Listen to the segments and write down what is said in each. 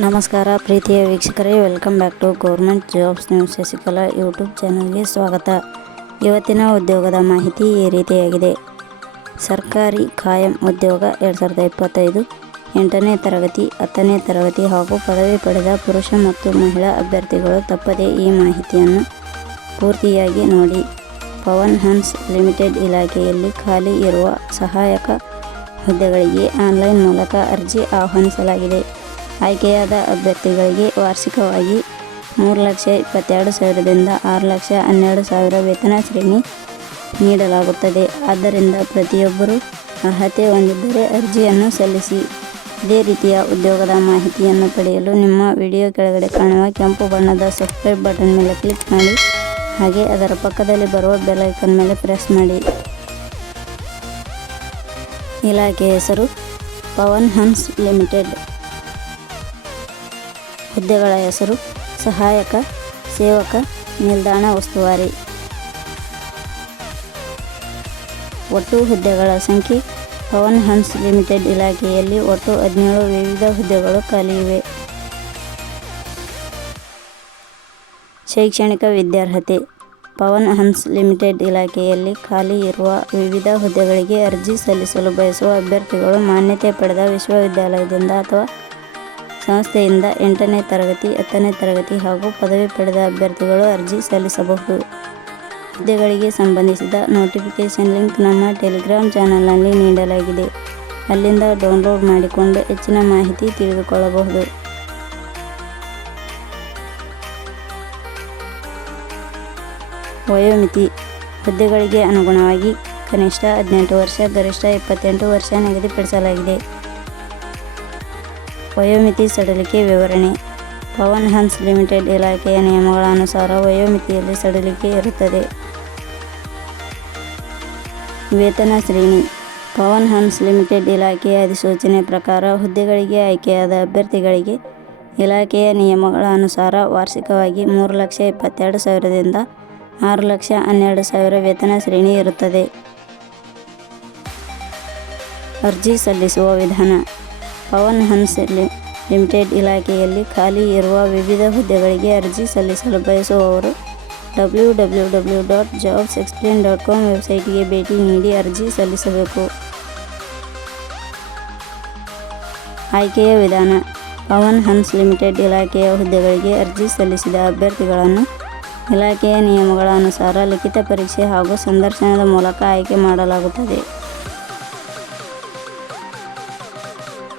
ನಮಸ್ಕಾರ ಪ್ರೀತಿಯ ವೀಕ್ಷಕರೇ welcome back to government jobs news Shashikala YouTube ಚಾನಲ್ಗೆ ಸ್ವಾಗತ. ಇವತ್ತಿನ ಉದ್ಯೋಗದ ಮಾಹಿತಿ ಈ ರೀತಿಯಾಗಿದೆ. ಸರ್ಕಾರಿ ಖಾಯಂ ಉದ್ಯೋಗ ಎರಡು ಸಾವಿರದ ಇಪ್ಪತ್ತೈದು, ಎಂಟನೇ ತರಗತಿ, ಹತ್ತನೇ ತರಗತಿ ಹಾಗೂ ಪದವಿ ಪಡೆದ ಪುರುಷ ಮತ್ತು ಮಹಿಳಾ ಅಭ್ಯರ್ಥಿಗಳು ತಪ್ಪದೇ ಈ ಮಾಹಿತಿಯನ್ನು ಪೂರ್ತಿಯಾಗಿ ನೋಡಿ. ಪವನ್ ಹನ್ಸ್ ಲಿಮಿಟೆಡ್ ಇಲಾಖೆಯಲ್ಲಿ ಖಾಲಿ ಇರುವ ಸಹಾಯಕ ಹುದ್ದೆಗಳಿಗೆ ಆನ್ಲೈನ್ ಮೂಲಕ ಅರ್ಜಿ ಆಹ್ವಾನಿಸಲಾಗಿದೆ. ಆಯ್ಕೆಯಾದ ಅಭ್ಯರ್ಥಿಗಳಿಗೆ ವಾರ್ಷಿಕವಾಗಿ ಮೂರು ಲಕ್ಷ ಇಪ್ಪತ್ತೆರಡು ಸಾವಿರದಿಂದ ಆರು ಲಕ್ಷ ಹನ್ನೆರಡು ಸಾವಿರ ವೇತನ ಶ್ರೇಣಿ ನೀಡಲಾಗುತ್ತದೆ. ಆದ್ದರಿಂದ ಪ್ರತಿಯೊಬ್ಬರೂ ಅರ್ಹತೆ ಹೊಂದಿದ್ದರೆ ಅರ್ಜಿಯನ್ನು ಸಲ್ಲಿಸಿ. ಇದೇ ರೀತಿಯ ಉದ್ಯೋಗದ ಮಾಹಿತಿಯನ್ನು ಪಡೆಯಲು ನಿಮ್ಮ ವಿಡಿಯೋ ಕೆಳಗಡೆ ಕಾಣುವ ಕೆಂಪು ಬಣ್ಣದ ಸಬ್ಸ್ಕ್ರೈಬ್ ಬಟನ್ ಮೇಲೆ ಕ್ಲಿಕ್ ಮಾಡಿ. ಹಾಗೆ ಅದರ ಪಕ್ಕದಲ್ಲಿ ಬರುವ ಬೆಲೈಕನ್ ಮೇಲೆ ಪ್ರೆಸ್ ಮಾಡಿ. ಇಲಾಖೆ ಹೆಸರು ಪವನ್ ಹನ್ಸ್ ಲಿಮಿಟೆಡ್. ಹುದ್ದೆಗಳ ಹೆಸರು, ಸಹಾಯಕ, ಸೇವಕ, ನಿಲ್ದಾಣ ಉಸ್ತುವಾರಿ. ಒಟ್ಟು ಹುದ್ದೆಗಳ ಸಂಖ್ಯೆ, ಪವನ್ ಹನ್ಸ್ ಲಿಮಿಟೆಡ್ ಇಲಾಖೆಯಲ್ಲಿ ಒಟ್ಟು ಹದಿನೇಳು ವಿವಿಧ ಹುದ್ದೆಗಳು ಖಾಲಿ ಇವೆ ಶೈಕ್ಷಣಿಕ ವಿದ್ಯಾರ್ಹತೆ, ಪವನ್ ಹನ್ಸ್ ಲಿಮಿಟೆಡ್ ಇಲಾಖೆಯಲ್ಲಿ ಖಾಲಿ ಇರುವ ವಿವಿಧ ಹುದ್ದೆಗಳಿಗೆ ಅರ್ಜಿ ಸಲ್ಲಿಸಲು ಬಯಸುವ ಅಭ್ಯರ್ಥಿಗಳು ಮಾನ್ಯತೆ ಪಡೆದ ವಿಶ್ವವಿದ್ಯಾಲಯದಿಂದ ಅಥವಾ ಸಂಸ್ಥೆಯಿಂದ ಎಂಟನೇ ತರಗತಿ, ಹತ್ತನೇ ತರಗತಿ ಹಾಗೂ ಪದವಿ ಪಡೆದ ಅಭ್ಯರ್ಥಿಗಳು ಅರ್ಜಿ ಸಲ್ಲಿಸಬಹುದು. ಹುದ್ದೆಗಳಿಗೆ ಸಂಬಂಧಿಸಿದ ನೋಟಿಫಿಕೇಷನ್ ಲಿಂಕ್ ನಮ್ಮ ಟೆಲಿಗ್ರಾಮ್ ಚಾನಲ್ನಲ್ಲಿ ನೀಡಲಾಗಿದೆ. ಅಲ್ಲಿಂದ ಡೌನ್ಲೋಡ್ ಮಾಡಿಕೊಂಡು ಹೆಚ್ಚಿನ ಮಾಹಿತಿ ತಿಳಿದುಕೊಳ್ಳಬಹುದು. ವಯೋಮಿತಿ ಹುದ್ದೆಗಳಿಗೆ ಅನುಗುಣವಾಗಿ ಕನಿಷ್ಠ ಹದಿನೆಂಟು ವರ್ಷ, ಗರಿಷ್ಠ ಇಪ್ಪತ್ತೆಂಟು ವರ್ಷ ನಿಗದಿಪಡಿಸಲಾಗಿದೆ. ವಯೋಮಿತಿ ಸಡಿಲಿಕೆ ವಿವರಣೆ. ಪವನ್ ಹನ್ಸ್ ಲಿಮಿಟೆಡ್ ಇಲಾಖೆಯ ನಿಯಮಗಳ ಅನುಸಾರ ವಯೋಮಿತಿಯಲ್ಲಿ ಸಡಿಲಿಕೆ ಇರುತ್ತದೆ. ವೇತನ ಶ್ರೇಣಿ. ಪವನ್ ಹನ್ಸ್ ಲಿಮಿಟೆಡ್ ಇಲಾಖೆಯ ಅಧಿಸೂಚನೆ ಪ್ರಕಾರ ಹುದ್ದೆಗಳಿಗೆ ಆಯ್ಕೆಯಾದ ಅಭ್ಯರ್ಥಿಗಳಿಗೆ ಇಲಾಖೆಯ ನಿಯಮಗಳ ಅನುಸಾರ ವಾರ್ಷಿಕವಾಗಿ ಮೂರು ಲಕ್ಷ ಇಪ್ಪತ್ತೆರಡು ಸಾವಿರದಿಂದ ಆರು ಲಕ್ಷ ಹನ್ನೆರಡು ಸಾವಿರ ವೇತನ ಶ್ರೇಣಿ ಇರುತ್ತದೆ. ಅರ್ಜಿ ಸಲ್ಲಿಸುವ ವಿಧಾನ. ಪವನ್ ಹನ್ಸ್ ಲಿಮಿಟೆಡ್ ಇಲಾಖೆಯಲ್ಲಿ ಖಾಲಿ ಇರುವ ವಿವಿಧ ಹುದ್ದೆಗಳಿಗೆ ಅರ್ಜಿ ಸಲ್ಲಿಸಲು ಬಯಸುವವರು W W W dot jobs dot com ವೆಬ್ಸೈಟ್ಗೆ ಭೇಟಿ ನೀಡಿ ಅರ್ಜಿ ಸಲ್ಲಿಸಬೇಕು. ಆಯ್ಕೆಯ ವಿಧಾನ. ಪವನ್ ಹನ್ಸ್ ಲಿಮಿಟೆಡ್ ಇಲಾಖೆಯ ಹುದ್ದೆಗಳಿಗೆ ಅರ್ಜಿ ಸಲ್ಲಿಸಿದ ಅಭ್ಯರ್ಥಿಗಳನ್ನು ಇಲಾಖೆಯ ನಿಯಮಗಳ ಅನುಸಾರ ಲಿಖಿತ ಪರೀಕ್ಷೆ ಹಾಗೂ ಸಂದರ್ಶನದ ಮೂಲಕ ಆಯ್ಕೆ ಮಾಡಲಾಗುತ್ತದೆ.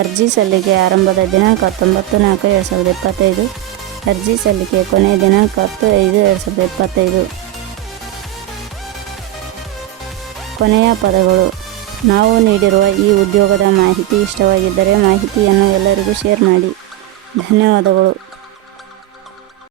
ಅರ್ಜಿ ಸಲ್ಲಿಕೆ ಆರಂಭದ ದಿನಾಂಕ ಹತ್ತೊಂಬತ್ತು ನಾಲ್ಕು ಎರಡು ಸಾವಿರದ ಇಪ್ಪತ್ತೈದು. ಅರ್ಜಿ ಸಲ್ಲಿಕೆ ಕೊನೆಯ ದಿನಾಂಕ ಹತ್ತು ಐದು ಎರಡು ಸಾವಿರದ ಇಪ್ಪತ್ತೈದು. ಕೊನೆಯ ಪದಗಳು. ನಾವು ನೀಡಿರುವ ಈ ಉದ್ಯೋಗದ ಮಾಹಿತಿ ಇಷ್ಟವಾಗಿದ್ದರೆ ಮಾಹಿತಿಯನ್ನು ಎಲ್ಲರಿಗೂ ಶೇರ್ ಮಾಡಿ. ಧನ್ಯವಾದಗಳು.